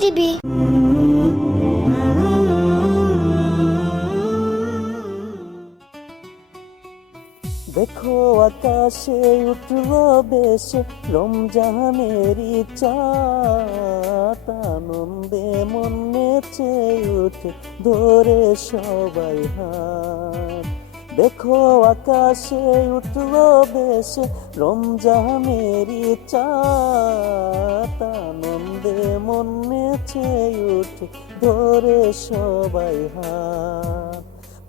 TV. দেখো আকাশে উঠল বেশে রমজানের চাঁদ, আনন্দে মন নেচে উঠে ধরে সবাই হাত। দেখো আকাশে উঠল বেশে রমজানের চাঁদ, আনন্দে মন নেচে উঠে ধরে সবাই হাত।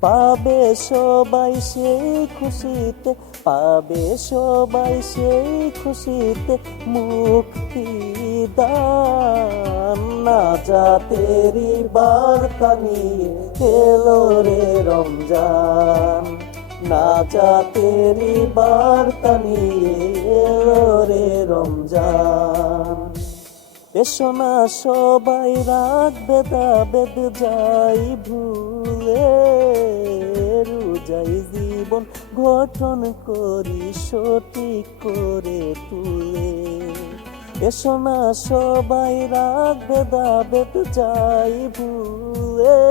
পাবে সবাই সেই খুশিতে, পাবে সবাই সেই খুশিতে মুক্তি দান। নাজাতেরি বার্তা নিয়ে এলো রে রমজান, নাজাতেরি বার্তা নিয়ে এলো রে রমজান। এসো না সবাই রাগ ভেদাভেদ যাই ভুলে, রোজাই জীবন গঠন করি সঠিক করে তুলে। এসো না সবাই রাগ ভেদাভেদ যাই ভুলে,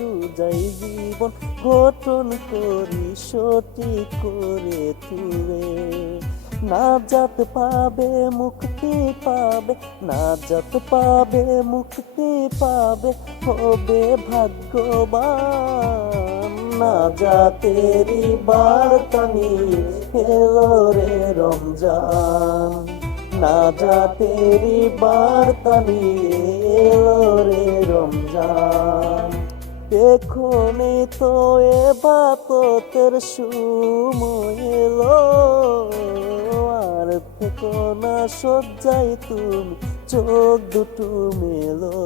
রোজাই জীবন গঠন করি সঠিক করে তুলে। নাজাত পাবে মুক্তি পাবে, নাজাত পাবে মুক্তি পাবে, হবে ভাগ্যবান। নাজাতেরি বার্তা নিয়ে এলো রে রমজান, নাজাতেরি বার্তা নিয়ে এলো রে রমজান। এখনই তো এবাদতের সময় এলো, আর থেকো না সজ্জায় তুমি চোখ দুটো মেলো।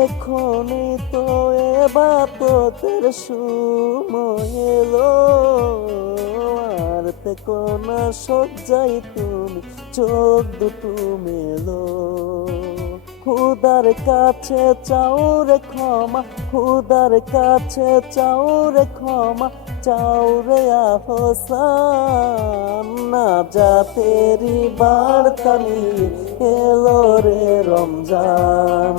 এখনই তো এবাদতের সময় এলো, আর থেকো না সজ্জায় তুমি চোখ দুটো মেলো। খুদার কাছে চাও রে ক্ষমা, খুদার কাছে চাও রে ক্ষমা, চাও রে আহসান। নাজাতেরি বার্তা নিয়ে এলো রে রমজান,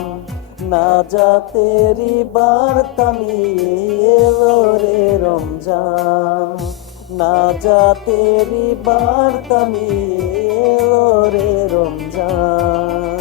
নাজাতেরি বার্তা নিয়ে এলো রে রমজান, নাজাতেরি বার্তা নিয়ে এলো রে রমজান।